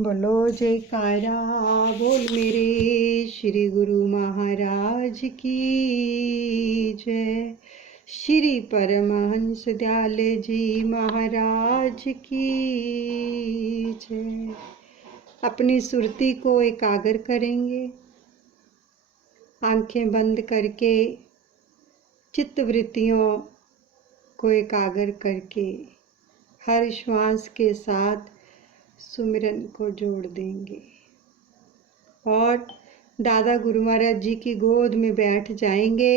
बोलो जयकारा बोल मेरे श्री गुरु महाराज की जय। श्री परमहंस दयाल जी महाराज की जय। अपनी सुरती को एकाग्र करेंगे, आंखें बंद करके चित्त वृत्तियों को एकाग्र करके हर श्वास के साथ सुमिरन को जोड़ देंगे और दादा गुरु महाराज जी की गोद में बैठ जाएंगे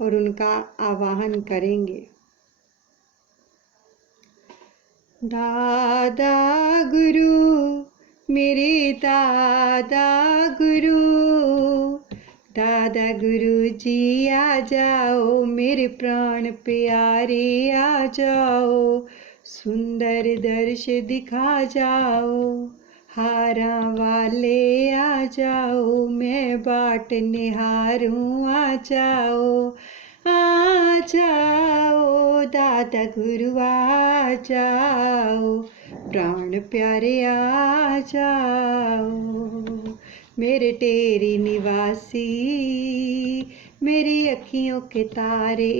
और उनका आवाहन करेंगे। दादा गुरु मेरे दादा गुरु जी आ जाओ, मेरे प्राण प्यारे आ जाओ, सुंदर दर्श दिखा जाओ, हारा वाले आ जाओ, मैं बाट निहारूं आ जाओ दादा गुरु आ जाओ, प्राण प्यारे आ जाओ, मेरे टेरी निवासी, मेरी अखियों के तारे,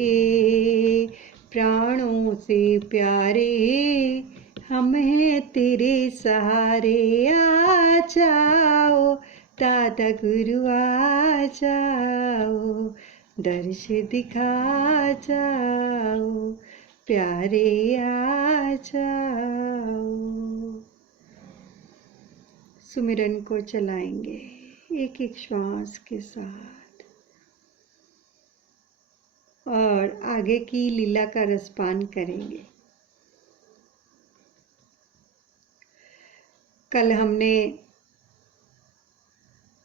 प्राणों से प्यारे हम हैं तेरे सहारे, आ जाओ दादा गुरु आ जाओ, दर्श दिखा जाओ, प्यारे आ जाओ। सुमिरन को चलाएंगे एक एक श्वास के साथ और आगे की लीला का रसपान करेंगे। कल हमने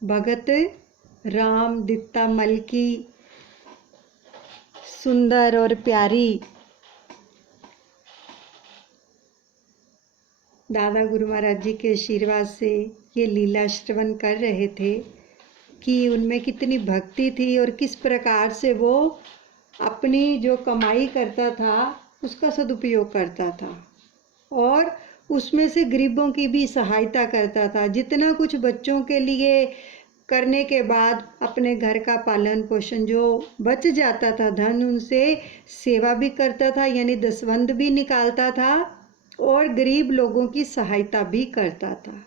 भगत राम दित्ता मल की सुंदर और प्यारी दादा गुरु महाराज जी के आशीर्वाद से ये लीला श्रवण कर रहे थे कि उनमें कितनी भक्ति थी और किस प्रकार से वो अपनी जो कमाई करता था उसका सदुपयोग करता था और उसमें से गरीबों की भी सहायता करता था। जितना कुछ बच्चों के लिए करने के बाद अपने घर का पालन पोषण जो बच जाता था धन, उनसे सेवा भी करता था, यानी दसवंध भी निकालता था और गरीब लोगों की सहायता भी करता था।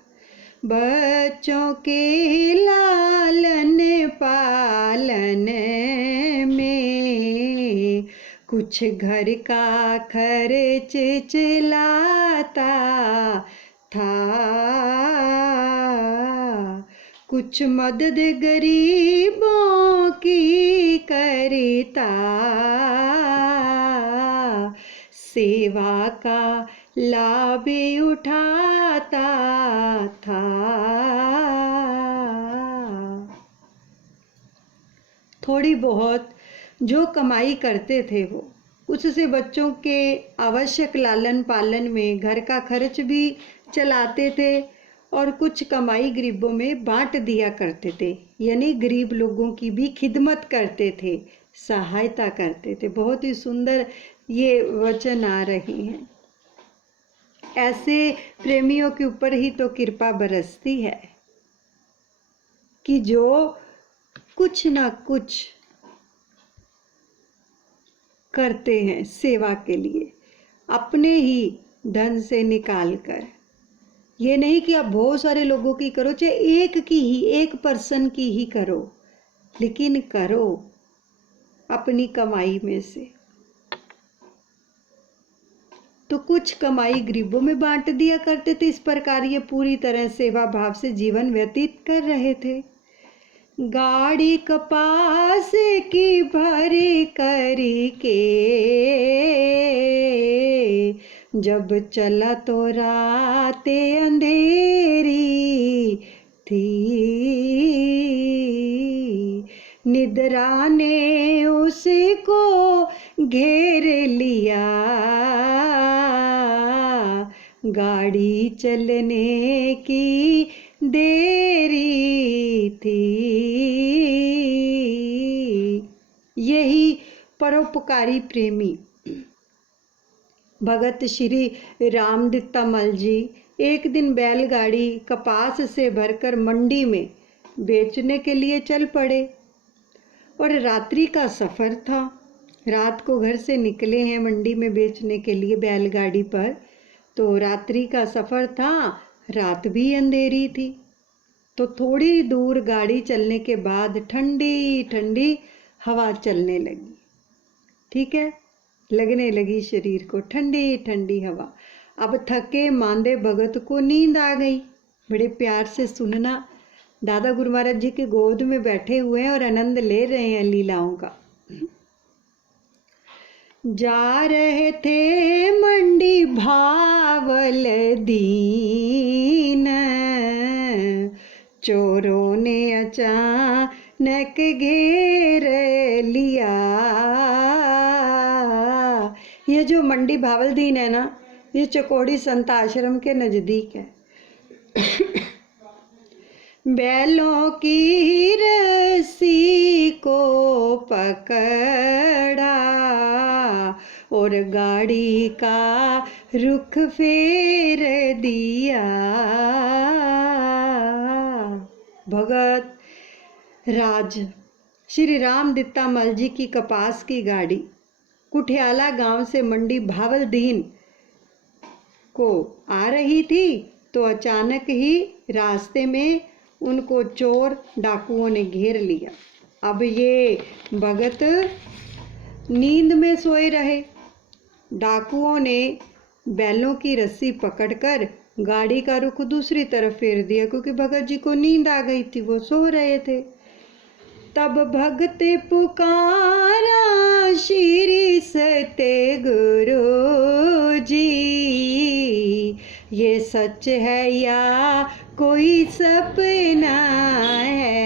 बच्चों के लालन पालन में कुछ घर का खर्च चलाता था, कुछ मदद गरीबों की करता, सेवा का लाभ उठाता था। थोड़ी बहुत जो कमाई करते थे वो उससे बच्चों के आवश्यक लालन पालन में घर का खर्च भी चलाते थे और कुछ कमाई गरीबों में बांट दिया करते थे, यानी गरीब लोगों की भी खिदमत करते थे, सहायता करते थे। बहुत ही सुंदर ये वचन आ रही हैं। ऐसे प्रेमियों के ऊपर ही तो कृपा बरसती है कि जो कुछ ना कुछ करते हैं सेवा के लिए अपने ही धन से निकाल कर। ये नहीं कि आप बहुत सारे लोगों की करो, चाहे एक पर्सन की ही करो, लेकिन करो अपनी कमाई में से। तो कुछ कमाई गरीबों में बांट दिया करते थे। इस प्रकार ये पूरी तरह सेवा भाव से जीवन व्यतीत कर रहे थे। गाड़ी कपास की भरी करके जब चला तो राते अंधेरी थी, निद्रा ने उसको घेर लिया, गाड़ी चलने की देरी थी। यही परोपकारी प्रेमी भगत श्री राम दित्ता मल जी एक दिन बैलगाड़ी कपास से भरकर मंडी में बेचने के लिए चल पड़े और रात्रि का सफ़र था। रात को घर से निकले हैं मंडी में बेचने के लिए बैलगाड़ी पर, तो रात्रि का सफ़र था, रात भी अंधेरी थी। तो थोड़ी दूर गाड़ी चलने के बाद ठंडी ठंडी हवा चलने लगी। ठीक है, लगने लगी शरीर को ठंडी ठंडी हवा। अब थके मांदे भगत को नींद आ गई। बड़े प्यार से सुनना, दादा गुरु महाराज जी के गोद में बैठे हुए हैं और आनंद ले रहे हैं लीलाओं का। जा रहे थे मंडी भावल दीन, चोरों ने अचानक घेर लिया। ये जो मंडी भावलदीन है ना, ये चकोड़ी संत आश्रम के नज़दीक है। बैलों की रस्सी को पकड़ा और गाड़ी का रुख फेर दिया। भगत राज श्री राम दित्तामल जी की कपास की गाड़ी कुठियाला गांव से मंडी भावलदीन को आ रही थी, तो अचानक ही रास्ते में उनको चोर डाकुओं ने घेर लिया। अब ये भगत नींद में सोए रहे। डाकुओं ने बैलों की रस्सी पकड़कर गाड़ी का रुख दूसरी तरफ फेर दिया, क्योंकि भगत जी को नींद आ गई थी, वो सो रहे थे। तब भगत पुकारा श्री सत्य गुरु जी, ये सच है या कोई सपना है।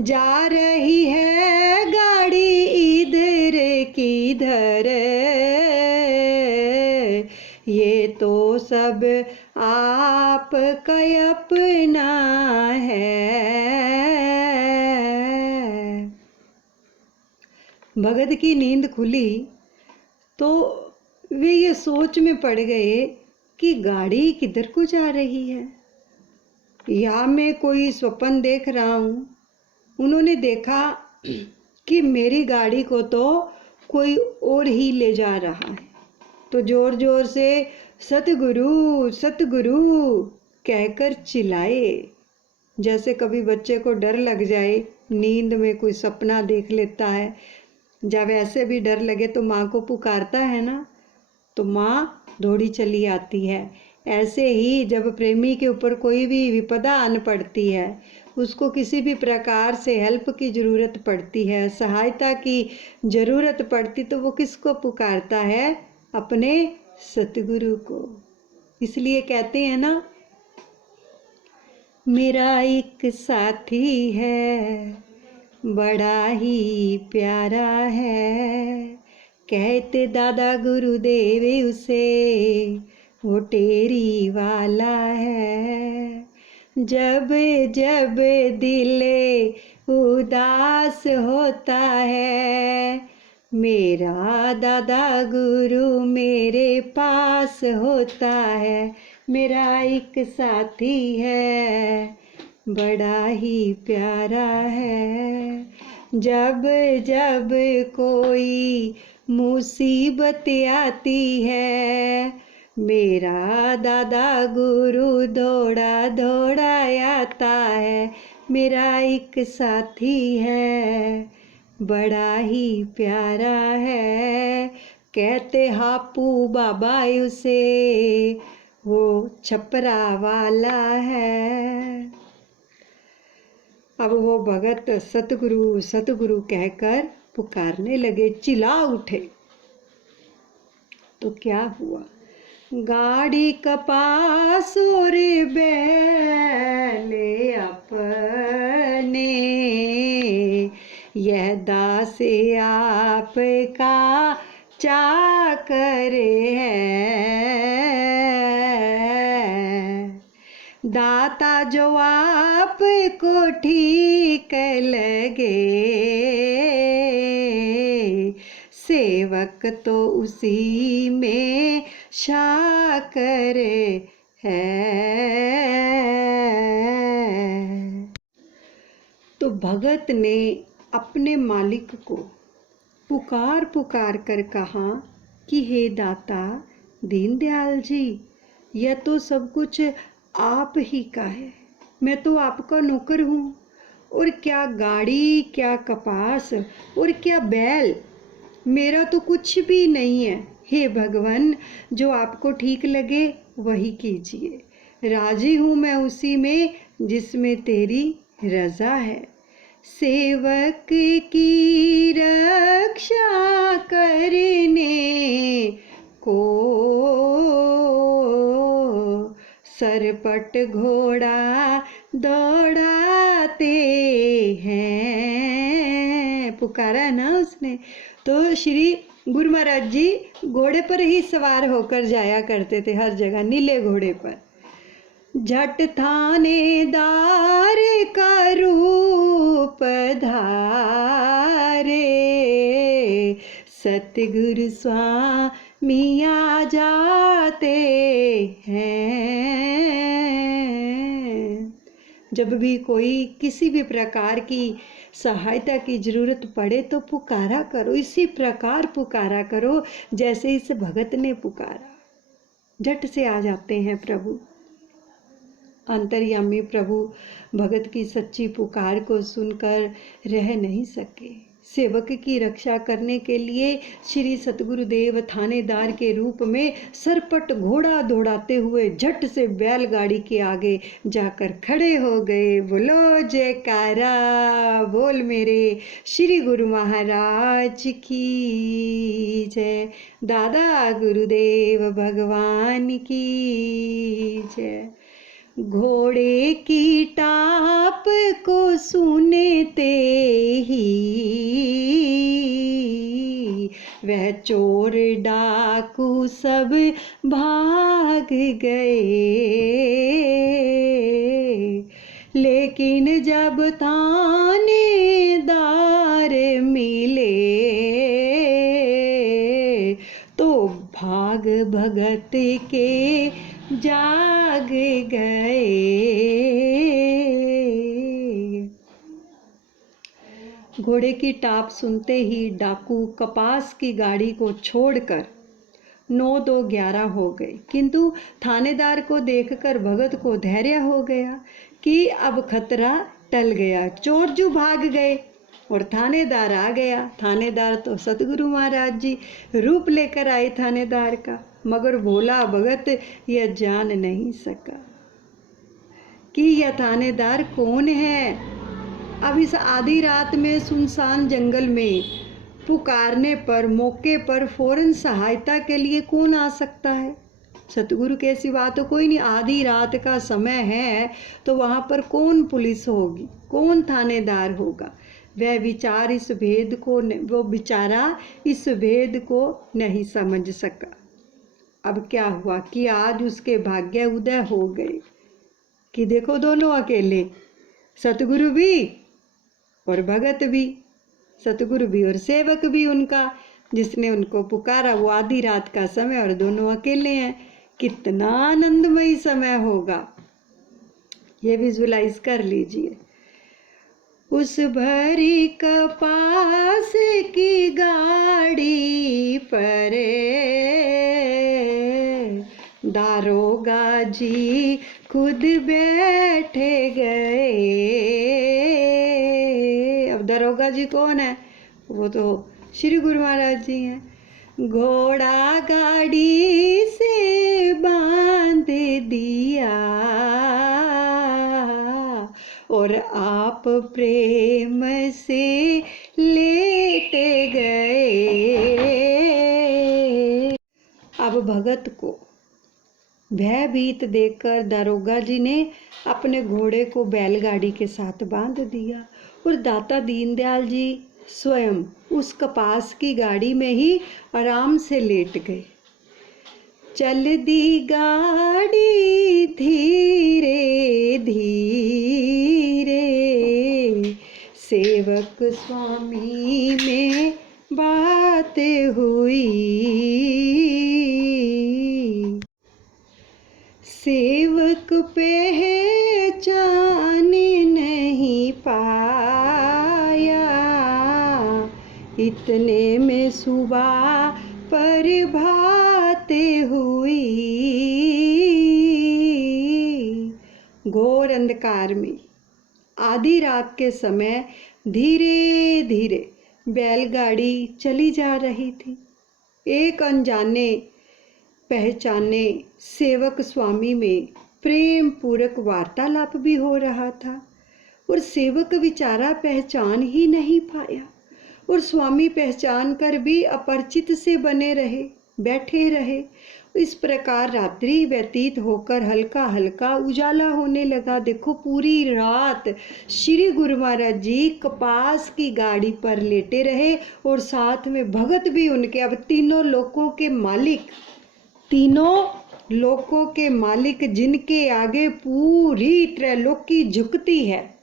जा रही है गाड़ी इधर किधर, ये तो सब आपका अपना है। भगत की नींद खुली तो वे ये सोच में पड़ गए कि गाड़ी किधर को जा रही है, या मैं कोई स्वप्न देख रहा हूँ। उन्होंने देखा कि मेरी गाड़ी को तो कोई और ही ले जा रहा है, तो जोर जोर से सतगुरु सतगुरु कहकर चिल्लाए। जैसे कभी बच्चे को डर लग जाए, नींद में कोई सपना देख लेता है, जब ऐसे भी डर लगे तो माँ को पुकारता है ना, तो माँ दौड़ी चली आती है। ऐसे ही जब प्रेमी के ऊपर कोई भी विपदा आन पड़ती है, उसको किसी भी प्रकार से हेल्प की ज़रूरत पड़ती है, सहायता की ज़रूरत पड़ती, तो वो किसको पुकारता है? अपने सतगुरु को। इसलिए कहते हैं ना, मेरा एक साथी है बड़ा ही प्यारा है, कहते दादा गुरुदेव उसे, वो टेरी वाला है। जब जब दिल उदास होता है, मेरा दादा गुरु मेरे पास होता है। मेरा एक साथी है बड़ा ही प्यारा है, जब जब कोई मुसीबत आती है, मेरा दादा गुरु दौड़ा दौड़ा आता है। मेरा एक साथी है बड़ा ही प्यारा है, कहते हापू बाबा उसे, वो छपरा वाला है। अब वो भगत सतगुरु सतगुरु कहकर पुकारने लगे, चिल्ला उठे। तो क्या हुआ? गाड़ी कपास और बैले अपने, यह दास आपका चाकर है। दाता जो आपको ठीक लगे, सेवक तो उसी में शाकर है। तो भगत ने अपने मालिक को पुकार पुकार कर कहा कि हे दाता दीनदयाल जी, यह तो सब कुछ आप ही का है, मैं तो आपका नौकर हूँ, और क्या गाड़ी, क्या कपास और क्या बैल, मेरा तो कुछ भी नहीं है। हे भगवान, जो आपको ठीक लगे वही कीजिए, राजी हूँ मैं उसी में जिसमें तेरी रजा है। सेवक की रक्षा करने को सरपट घोड़ा दौड़ाते हैं। पुकारा ना उसने। तो श्री गुरु महाराज जी घोड़े पर ही सवार होकर जाया करते थे हर जगह, नीले घोड़े पर। झट थानेदार का रूप धारे, सतगुरु स्वामी आ जाते हैं। जब भी कोई किसी भी प्रकार की सहायता की जरूरत पड़े तो पुकारा करो, इसी प्रकार पुकारा करो जैसे इस भगत ने पुकारा। झट से आ जाते हैं प्रभु। अंतर्यामी प्रभु भगत की सच्ची पुकार को सुनकर रह नहीं सके। सेवक की रक्षा करने के लिए श्री सतगुरुदेव थानेदार के रूप में सरपट घोड़ा दौड़ाते हुए झट से बैलगाड़ी के आगे जाकर खड़े हो गए। बोलो जयकारा बोल मेरे श्री गुरु महाराज की जय, दादा गुरुदेव भगवान की जय। घोड़े की टाप को सुनते ही वह चोर डाकू सब भाग गए, लेकिन जब थानेदार मिले तो भाग भगत के जाग गए। घोड़े की टाप सुनते ही डाकू कपास की गाड़ी को छोड़कर 9-2-11 हो गए, किंतु थानेदार को देखकर भगत को धैर्य हो गया कि अब खतरा टल गया। चोर जो भाग गए और थानेदार आ गया। थानेदार तो सतगुरु महाराज जी रूप लेकर आए थानेदार का, मगर भोला भगत यह जान नहीं सका कि यह थानेदार कौन है। अब इस आधी रात में सुनसान जंगल में पुकारने पर मौके पर फौरन सहायता के लिए कौन आ सकता है? सतगुरु के सिवा तो कोई नहीं। आधी रात का समय है तो वहाँ पर कौन पुलिस होगी, कौन थानेदार होगा? वह विचार इस भेद को वो बेचारा इस भेद को नहीं समझ सका। अब क्या हुआ कि आज उसके भाग्य उदय हो गए कि देखो दोनों अकेले, सतगुरु भी और भगत भी, सतगुरु भी और सेवक भी उनका जिसने उनको पुकारा, वो आधी रात का समय और दोनों अकेले हैं। कितना आनंदमयी समय होगा, ये विजुलाइज कर लीजिए। उस भरी कपास की गाड़ी पर दारोगा जी खुद बैठे गए। अब दारोगा जी कौन है? वो तो श्री गुरु महाराज जी हैं। घोड़ा गाड़ी से बांध दिया और आप प्रेम से लेट गए। अब भगत को भयभीत देखकर दारोगा जी ने अपने घोड़े को बैलगाड़ी के साथ बांध दिया और दाता दीनदयाल जी स्वयं उस कपास की गाड़ी में ही आराम से लेट गए। चल दी गाड़ी धीरे धीरे, सेवक स्वामी में बात हुई। सेवक पहचान नहीं पाया, इतने में सुबह प्रभात हुई। घोर अंधकार में आधी रात के समय धीरे धीरे बैलगाड़ी चली जा रही थी। एक अनजाने पहचाने सेवक स्वामी में प्रेम पूर्वक वार्तालाप भी हो रहा था, और सेवक बेचारा पहचान ही नहीं पाया, और स्वामी पहचान कर भी अपरिचित से बने रहे, बैठे रहे। इस प्रकार रात्रि व्यतीत होकर हल्का हल्का उजाला होने लगा। देखो, पूरी रात श्री गुरु महाराज जी कपास की गाड़ी पर लेटे रहे, और साथ में भगत भी उनके। अब तीनों लोकों के मालिक जिनके आगे पूरी त्रैलोकी झुकती है,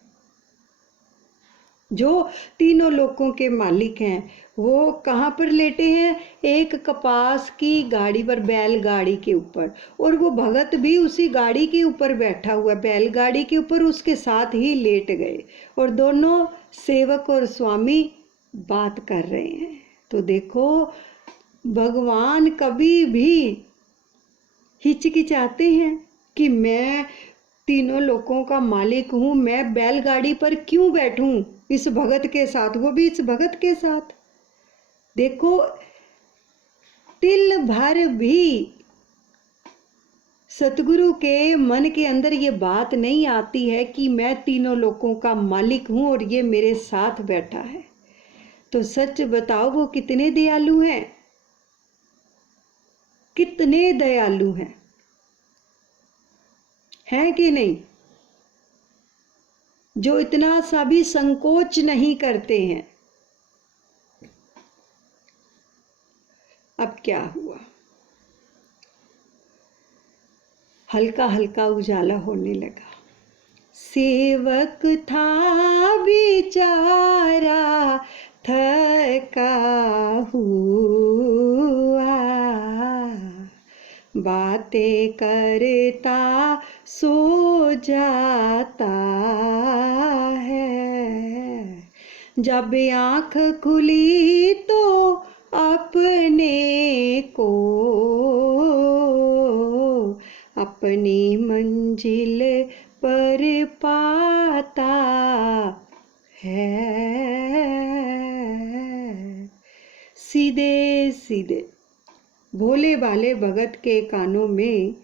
जो तीनों लोकों के मालिक हैं, वो कहाँ पर लेटे हैं? एक कपास की गाड़ी पर, बैलगाड़ी के ऊपर। और वो भगत भी उसी गाड़ी के ऊपर बैठा हुआ, बैलगाड़ी के ऊपर उसके साथ ही लेट गए, और दोनों सेवक और स्वामी बात कर रहे हैं। तो देखो, भगवान कभी भी हिचकिचाते हैं कि मैं तीनों लोकों का मालिक हूँ, मैं बैलगाड़ी पर क्यों बैठूं इस भगत के साथ, वो भी इस भगत के साथ। देखो, तिल भर भी सतगुरु के मन के अंदर ये बात नहीं आती है कि मैं तीनों लोकों का मालिक हूँ और ये मेरे साथ बैठा है। तो सच बताओ, वो कितने दयालु हैं, कितने दयालु हैं कि नहीं? जो इतना सा भी संकोच नहीं करते हैं। अब क्या हुआ? हल्का हल्का उजाला होने लगा। सेवक था बेचारा थका हुआ, बातें करता सो जाता है। जब आँख खुली तो अपने को अपनी मंजिल पर पाता है। सीधे सीधे भोले भाले भगत के कानों में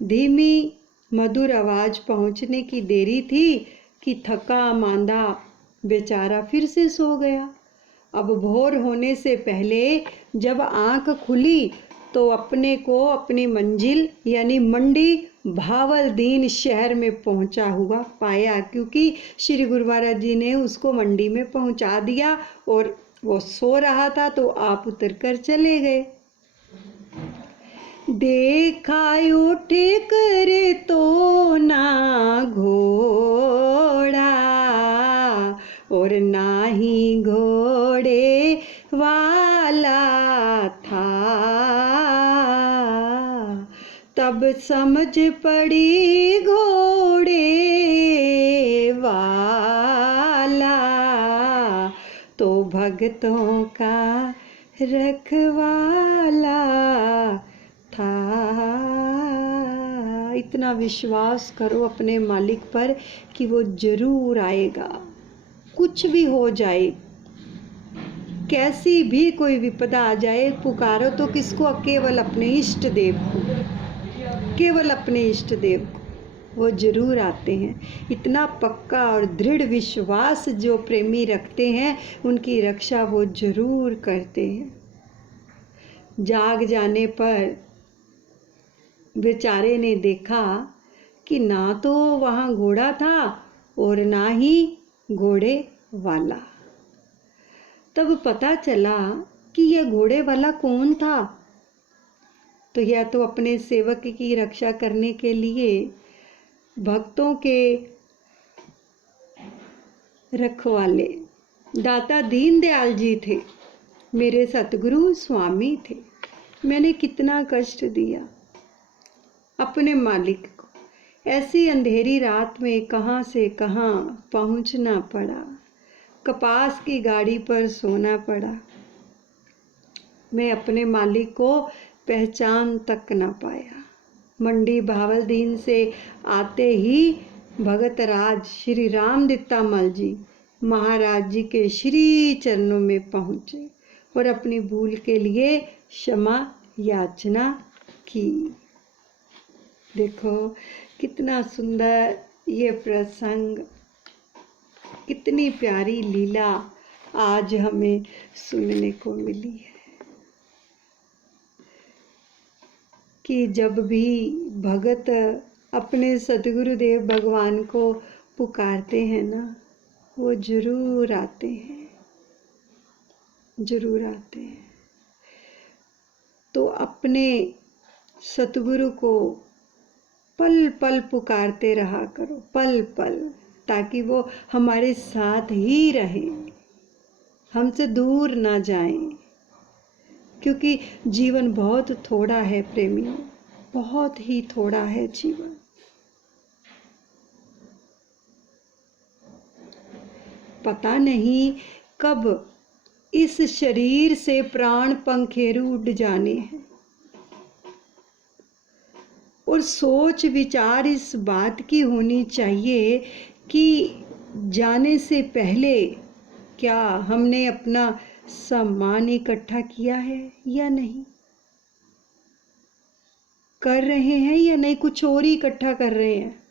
धीमी मधुर आवाज पहुंचने की देरी थी कि थका मांदा बेचारा फिर से सो गया। अब भोर होने से पहले जब आंख खुली तो अपने को अपनी मंजिल यानी मंडी भावलदीन शहर में पहुंचा हुआ पाया, क्योंकि श्री गुरु महाराज जी ने उसको मंडी में पहुंचा दिया और वो सो रहा था, तो आप उतर कर चले गए। देखा उठ कर तो ना घोड़ा और ना ही घोड़े वाला था, तब समझ पड़ी घोड़े वाला तो भक्तों का रखवाला था। इतना विश्वास करो अपने मालिक पर कि वो जरूर आएगा। कुछ भी हो जाए, कैसी भी कोई विपदा आ जाए, पुकारो तो किसको? केवल अपने इष्ट देव को, केवल अपने इष्ट देव को, वो जरूर आते हैं। इतना पक्का और दृढ़ विश्वास जो प्रेमी रखते हैं, उनकी रक्षा वो जरूर करते हैं। जाग जाने पर बेचारे ने देखा कि ना तो वहाँ घोड़ा था और ना ही घोड़े वाला। तब पता चला कि यह घोड़े वाला कौन था। तो यह तो अपने सेवक की रक्षा करने के लिए भक्तों के रखवाले दाता दीनदयाल जी थे, मेरे सतगुरु स्वामी थे। मैंने कितना कष्ट दिया अपने मालिक को, ऐसी अंधेरी रात में कहाँ से कहाँ पहुँचना पड़ा, कपास की गाड़ी पर सोना पड़ा। मैं अपने मालिक को पहचान तक न पाया। मंडी भावलदीन से आते ही भगत राज श्री राम दित्तामल जी महाराज जी के श्री चरणों में पहुँचे और अपनी भूल के लिए क्षमा याचना की। देखो कितना सुंदर ये प्रसंग, कितनी प्यारी लीला आज हमें सुनने को मिली है कि जब भी भगत अपने सतगुरुदेव भगवान को पुकारते हैं ना, वो जरूर आते हैं, जरूर आते हैं। तो अपने सतगुरु को पल पल पुकारते रहा करो, पल पल, ताकि वो हमारे साथ ही रहें, हमसे दूर ना जाएं। क्योंकि जीवन बहुत थोड़ा है प्रेमियों, बहुत ही थोड़ा है जीवन। पता नहीं कब इस शरीर से प्राण पंखेरु उड़ जाने हैं। और सोच विचार इस बात की होनी चाहिए कि जाने से पहले क्या हमने अपना सामान इकट्ठा किया है या नहीं, कर रहे हैं या नहीं, कुछ और ही इकट्ठा कर रहे हैं।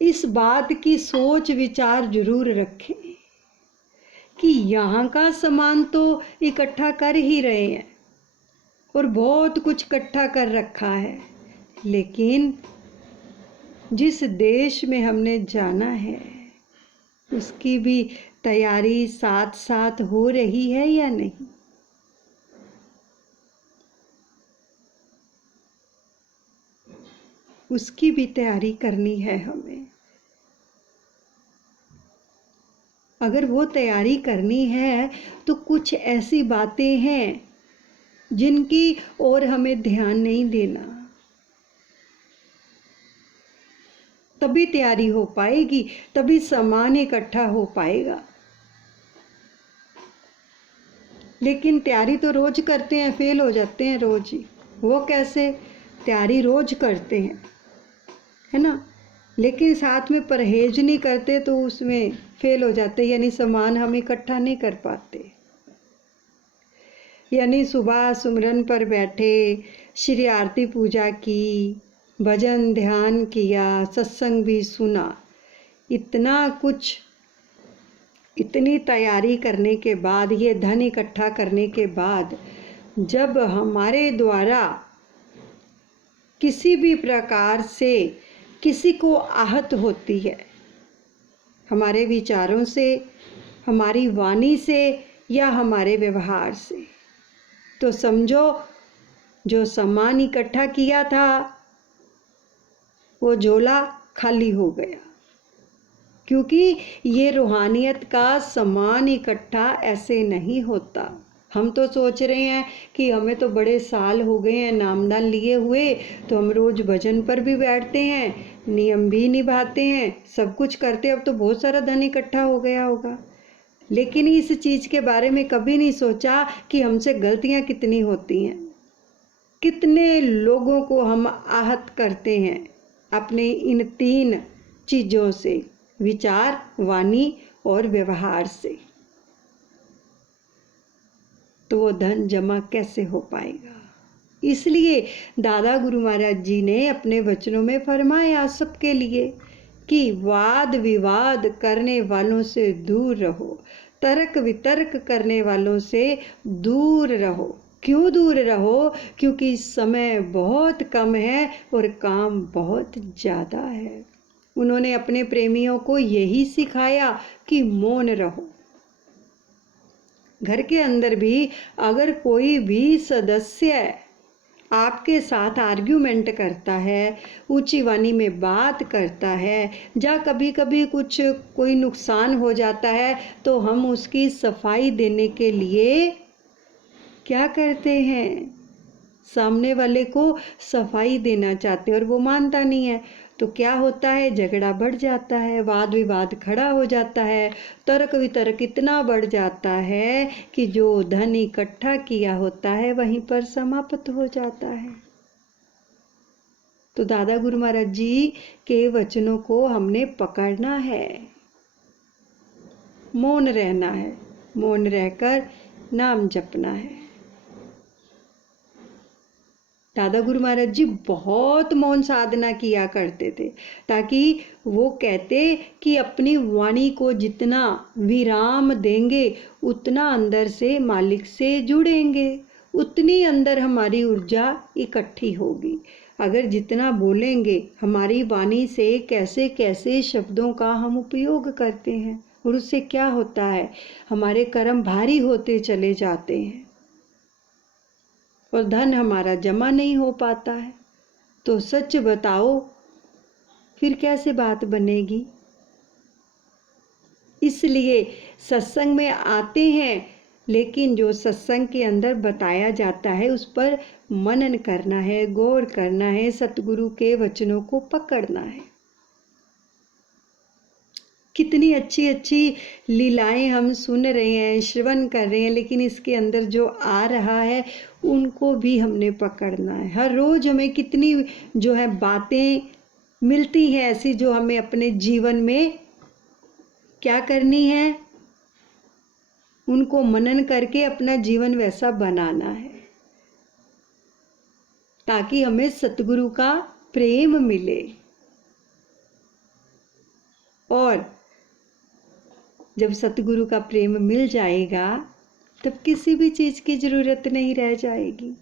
इस बात की सोच विचार जरूर रखें कि यहाँ का सामान तो इकट्ठा कर ही रहे हैं और बहुत कुछ इकट्ठा कर रखा है, लेकिन जिस देश में हमने जाना है उसकी भी तैयारी साथ साथ हो रही है या नहीं। उसकी भी तैयारी करनी है हमें। अगर वो तैयारी करनी है तो कुछ ऐसी बातें हैं जिनकी ओर हमें ध्यान नहीं देना, तभी तैयारी हो पाएगी, तभी सामान इकट्ठा हो पाएगा। लेकिन तैयारी तो रोज करते हैं, फेल हो जाते हैं रोज ही। वो कैसे? तैयारी रोज करते हैं, है ना, लेकिन साथ में परहेज नहीं करते तो उसमें फेल हो जाते, यानी सामान हम इकट्ठा नहीं कर पाते। यानी सुबह सुमरन पर बैठे, श्री आरती पूजा की, भजन ध्यान किया, सत्संग भी सुना, इतना कुछ, इतनी तैयारी करने के बाद, ये धन इकट्ठा करने के बाद, जब हमारे द्वारा किसी भी प्रकार से किसी को आहत होती है, हमारे विचारों से, हमारी वाणी से या हमारे व्यवहार से, तो समझो जो सामान इकट्ठा किया था वो झोला खाली हो गया। क्योंकि ये रूहानियत का सामान इकट्ठा ऐसे नहीं होता। हम तो सोच रहे हैं कि हमें तो बड़े साल हो गए हैं नामदान लिए हुए, तो हम रोज भजन पर भी बैठते हैं, नियम भी निभाते हैं, सब कुछ करते हैं, अब तो बहुत सारा धन इकट्ठा हो गया होगा। लेकिन इस चीज़ के बारे में कभी नहीं सोचा कि हमसे गलतियां कितनी होती हैं, कितने लोगों को हम आहत करते हैं अपने इन 3 चीज़ों से, विचार, वाणी और व्यवहार से। तो वो धन जमा कैसे हो पाएगा? इसलिए दादा गुरु महाराज जी ने अपने वचनों में फरमाया सबके लिए कि वाद विवाद करने वालों से दूर रहो, तर्क वितर्क करने वालों से दूर रहो। क्यों दूर रहो? क्योंकि समय बहुत कम है और काम बहुत ज़्यादा है। उन्होंने अपने प्रेमियों को यही सिखाया कि मौन रहो। घर के अंदर भी अगर कोई भी सदस्य आपके साथ आर्ग्यूमेंट करता है, ऊंची वाणी में बात करता है, या कभी कभी कोई नुकसान हो जाता है, तो हम उसकी सफाई देने के लिए क्या करते हैं? सामने वाले को सफाई देना चाहते हैं और वो मानता नहीं है, तो क्या होता है, झगड़ा बढ़ जाता है, वाद विवाद खड़ा हो जाता है, तर्क वितर्क इतना बढ़ जाता है कि जो धन इकट्ठा किया होता है वहीं पर समाप्त हो जाता है। तो दादा गुरु महाराज जी के वचनों को हमने पकड़ना है, मौन रहना है, मौन रहकर नाम जपना है। दादा गुरु महाराज जी बहुत मौन साधना किया करते थे, ताकि वो कहते कि अपनी वाणी को जितना विराम देंगे उतना अंदर से मालिक से जुड़ेंगे, उतनी अंदर हमारी ऊर्जा इकट्ठी होगी। अगर जितना बोलेंगे, हमारी वाणी से कैसे कैसे शब्दों का हम उपयोग करते हैं और उससे क्या होता है, हमारे कर्म भारी होते चले जाते हैं और धन हमारा जमा नहीं हो पाता है। तो सच बताओ, फिर कैसे बात बनेगी? इसलिए सत्संग में आते हैं, लेकिन जो सत्संग के अंदर बताया जाता है उस पर मनन करना है, गौर करना है, सतगुरु के वचनों को पकड़ना है। कितनी अच्छी अच्छी लीलाएं हम सुन रहे हैं, श्रवण कर रहे हैं, लेकिन इसके अंदर जो आ रहा है उनको भी हमने पकड़ना है। हर रोज हमें कितनी जो है बातें मिलती हैं ऐसी, जो हमें अपने जीवन में क्या करनी है, उनको मनन करके अपना जीवन वैसा बनाना है, ताकि हमें सतगुरु का प्रेम मिले। और जब सतगुरु का प्रेम मिल जाएगा तब किसी भी चीज़ की ज़रूरत नहीं रह जाएगी।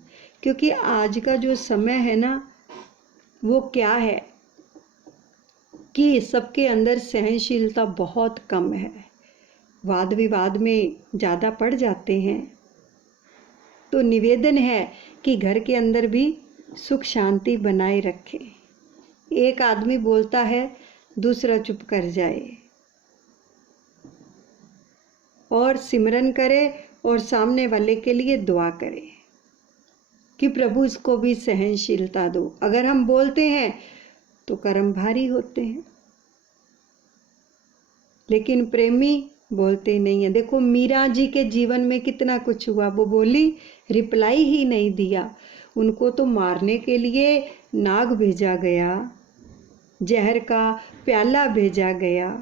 क्योंकि आज का जो समय है ना, वो क्या है कि सबके अंदर सहनशीलता बहुत कम है, वाद विवाद में ज़्यादा पड़ जाते हैं। तो निवेदन है कि घर के अंदर भी सुख शांति बनाए रखें। एक आदमी बोलता है, दूसरा चुप कर जाए और सिमरन करे और सामने वाले के लिए दुआ करे कि प्रभु इसको भी सहनशीलता दो। अगर हम बोलते हैं तो कर्म भारी होते हैं, लेकिन प्रेमी बोलते नहीं है। देखो मीरा जी के जीवन में कितना कुछ हुआ, वो बोली, रिप्लाई ही नहीं दिया। उनको तो मारने के लिए नाग भेजा गया, जहर का प्याला भेजा गया,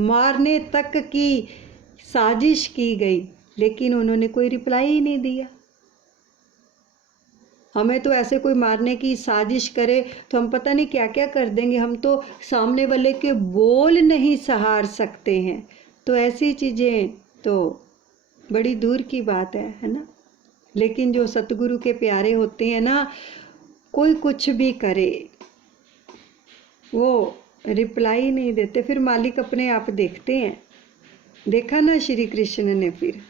मारने तक की साजिश की गई, लेकिन उन्होंने कोई रिप्लाई ही नहीं दिया। हमें तो ऐसे कोई मारने की साजिश करे तो हम पता नहीं क्या क्या कर देंगे, हम तो सामने वाले के बोल नहीं सहार सकते हैं। तो ऐसी चीज़ें तो बड़ी दूर की बात है ना। लेकिन जो सतगुरु के प्यारे होते हैं ना, कोई कुछ भी करे वो रिप्लाई नहीं देते, फिर मालिक अपने आप देखते हैं। देखा ना श्री कृष्ण ने, फिर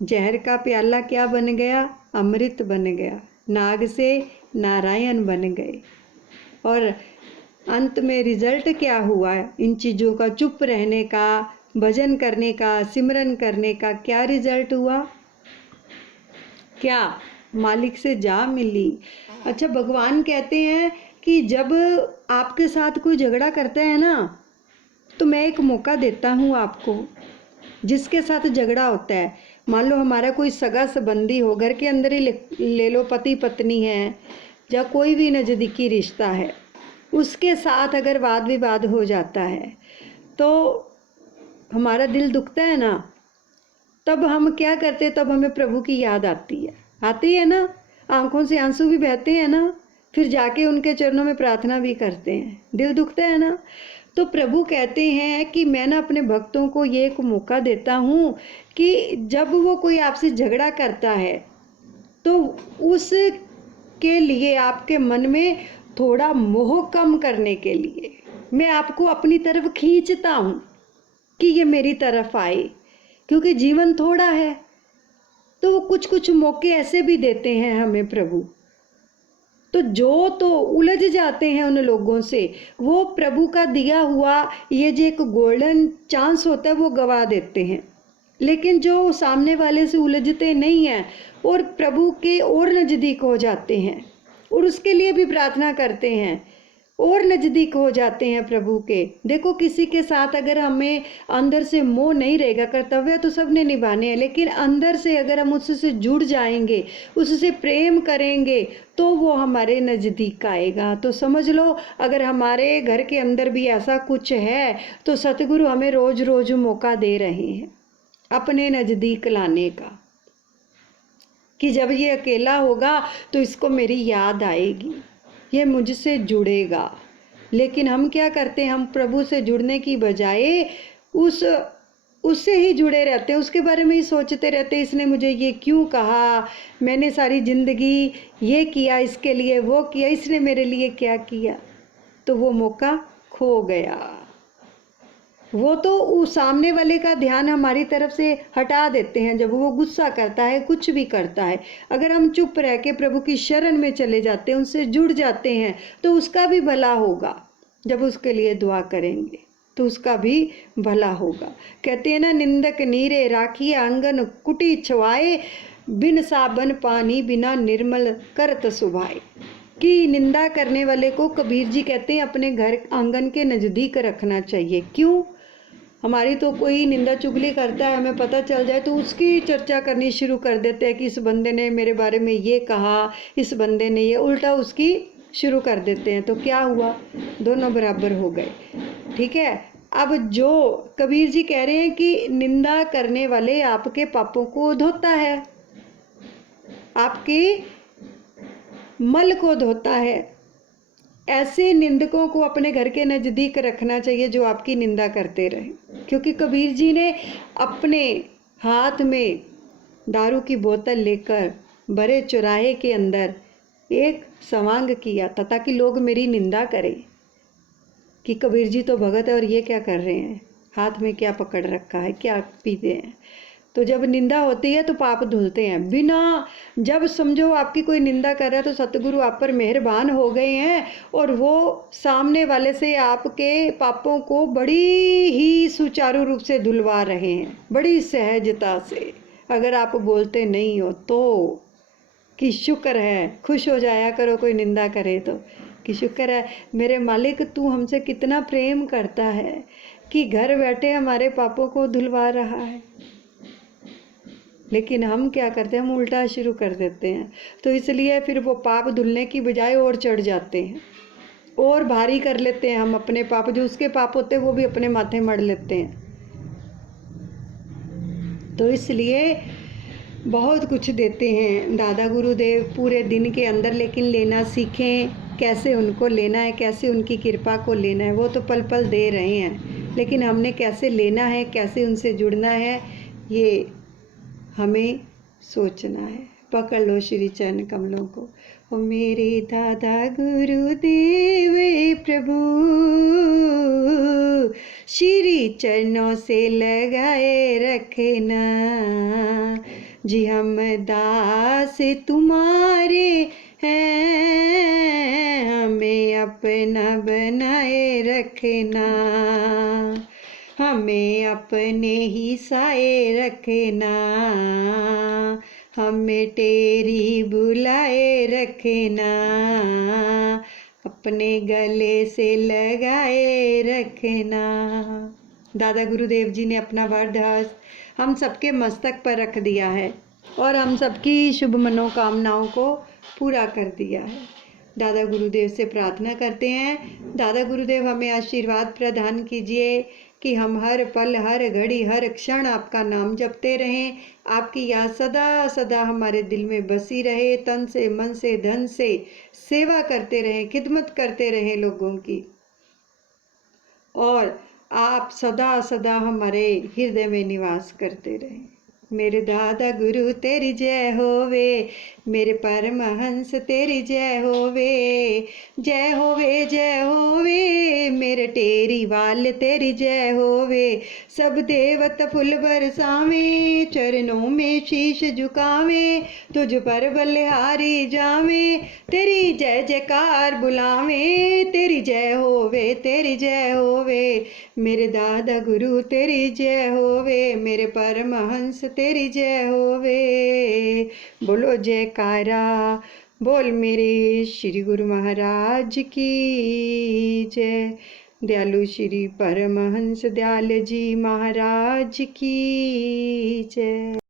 जहर का प्याला क्या बन गया, अमृत बन गया, नाग से नारायण बन गए। और अंत में रिजल्ट क्या हुआ, इन चीज़ों का चुप रहने का, भजन करने का, सिमरन करने का क्या रिजल्ट हुआ, क्या मालिक से जा मिली। अच्छा, भगवान कहते हैं कि जब आपके साथ कोई झगड़ा करता है ना, तो मैं एक मौका देता हूँ आपको। जिसके साथ झगड़ा होता है, मान लो हमारा कोई सगा संबंधी हो, घर के अंदर ही ले लो, पति पत्नी है या कोई भी नज़दीकी रिश्ता है, उसके साथ अगर वाद विवाद हो जाता है तो हमारा दिल दुखता है ना। तब हम क्या करते, तब हमें प्रभु की याद आती है ना, आंखों से आंसू भी बहते हैं ना, फिर जाके उनके चरणों में प्रार्थना भी करते हैं, दिल दुखता है ना। तो प्रभु कहते हैं कि मैं ना अपने भक्तों को ये एक मौका देता हूँ कि जब वो कोई आपसे झगड़ा करता है तो उसके लिए आपके मन में थोड़ा मोह कम करने के लिए मैं आपको अपनी तरफ खींचता हूँ कि ये मेरी तरफ आए। क्योंकि जीवन थोड़ा है, तो वो कुछ कुछ मौके ऐसे भी देते हैं हमें प्रभु, तो जो तो उलझ जाते हैं उन लोगों से, वो प्रभु का दिया हुआ ये जो एक गोल्डन चांस होता है वो गवा देते हैं। लेकिन जो सामने वाले से उलझते नहीं हैं और प्रभु के और नज़दीक हो जाते हैं और उसके लिए भी प्रार्थना करते हैं और नज़दीक हो जाते हैं प्रभु के। देखो, किसी के साथ अगर हमें अंदर से मोह नहीं रहेगा, कर्तव्य तो सबने निभाने हैं, लेकिन अंदर से अगर हम उससे जुड़ जाएंगे, उससे प्रेम करेंगे, तो वो हमारे नज़दीक आएगा। तो समझ लो, अगर हमारे घर के अंदर भी ऐसा कुछ है तो सतगुरु हमें रोज़ रोज़ मौका दे रहे हैं अपने नज़दीक लाने का, कि जब ये अकेला होगा तो इसको मेरी याद आएगी, ये मुझसे जुड़ेगा। लेकिन हम क्या करते हैं, हम प्रभु से जुड़ने की बजाय उससे ही जुड़े रहते हैं, उसके बारे में ही सोचते रहते हैं, इसने मुझे ये क्यों कहा, मैंने सारी ज़िंदगी ये किया इसके लिए, वो किया, इसने मेरे लिए क्या किया। तो वो मौका खो गया। वो तो उस सामने वाले का ध्यान हमारी तरफ से हटा देते हैं जब वो गुस्सा करता है, कुछ भी करता है। अगर हम चुप रह के प्रभु की शरण में चले जाते हैं, उनसे जुड़ जाते हैं, तो उसका भी भला होगा। जब उसके लिए दुआ करेंगे तो उसका भी भला होगा। कहते हैं ना, निंदक नीरे राखिए आंगन कुटी छुआए, बिन साबन पानी बिना निर्मल करत सुभाए। कि निंदा करने वाले को कबीर जी कहते हैं अपने घर आंगन के नज़दीक रखना चाहिए। क्यों? हमारी तो कोई निंदा चुगली करता है, हमें पता चल जाए तो उसकी चर्चा करनी शुरू कर देते हैं कि इस बंदे ने मेरे बारे में ये कहा, इस बंदे ने ये, उल्टा उसकी शुरू कर देते हैं। तो क्या हुआ, दोनों बराबर हो गए। ठीक है। अब जो कबीर जी कह रहे हैं कि निंदा करने वाले आपके पापों को धोता है, आपके मल को धोता है। ऐसे निंदकों को अपने घर के नज़दीक रखना चाहिए जो आपकी निंदा करते रहे। क्योंकि कबीर जी ने अपने हाथ में दारू की बोतल लेकर बड़े चौराहे के अंदर एक सवांग किया था, ताकि लोग मेरी निंदा करें कि कबीर जी तो भगत है और ये क्या कर रहे हैं, हाथ में क्या पकड़ रखा है, क्या पीते हैं। तो जब निंदा होती है तो पाप धुलते हैं बिना। जब समझो आपकी कोई निंदा कर रहा है तो सतगुरु आप पर मेहरबान हो गए हैं और वो सामने वाले से आपके पापों को बड़ी ही सुचारू रूप से धुलवा रहे हैं, बड़ी सहजता से। अगर आप बोलते नहीं हो तो कि शुक्र है, खुश हो जाया करो कोई निंदा करे तो, कि शुक्र है मेरे मालिक, तू हमसे कितना प्रेम करता है कि घर बैठे हमारे पापों को धुलवा रहा है। लेकिन हम क्या करते हैं, हम उल्टा शुरू कर देते हैं। तो इसलिए फिर वो पाप धुलने की बजाय और चढ़ जाते हैं, और भारी कर लेते हैं हम अपने पाप। जो उसके पाप होते हैं वो भी अपने माथे मढ़ लेते हैं। तो इसलिए बहुत कुछ देते हैं दादा गुरुदेव पूरे दिन के अंदर, लेकिन लेना सीखें, कैसे उनको लेना है, कैसे उनकी कृपा को लेना है। वो तो पल पल दे रहे हैं, लेकिन हमने कैसे लेना है, कैसे उनसे जुड़ना है, ये हमें सोचना है। पकड़ लो श्री चरण कमलों को। ओ मेरे दादा गुरुदेव प्रभु, श्री चरणों से लगाए रखना जी, हम दास तुम्हारे हैं, हमें अपना बनाए रखना, हमें अपने ही साए रखना, हमें तेरी बुलाए रखना, अपने गले से लगाए रखना। दादा गुरुदेव जी ने अपना वरदान हम सबके मस्तक पर रख दिया है और हम सबकी शुभ मनोकामनाओं को पूरा कर दिया है। दादा गुरुदेव से प्रार्थना करते हैं, दादा गुरुदेव हमें आशीर्वाद प्रदान कीजिए कि हम हर पल, हर घड़ी, हर क्षण आपका नाम जपते रहें, आपकी याद सदा सदा हमारे दिल में बसी रहे, तन से, मन से, धन से सेवा करते रहें, खिदमत करते रहें लोगों की, और आप सदा सदा हमारे हृदय में निवास करते रहें। मेरे दादा गुरु तेरी जय होवे, मेरे परमहंस तेरी जय होवे, जय होवे, जय होवे। मेरे टेरी वाल तेरी जय होवे। सब देवत फुल बरसावे, चरणों में शीश झुकावे। तुझ पर बलिहारी जावे, तेरी जय जयकार बुलावे। तेरी जय होवे, तेरी जय होवे। मेरे दादा गुरु तेरी जय होवे, मेरे परमहंस तेरी जय होवे। बोलो जयकारा, बोल मेरे श्री गुरु महाराज की जय। दयालु श्री परमहंस दयाल जी महाराज की जय।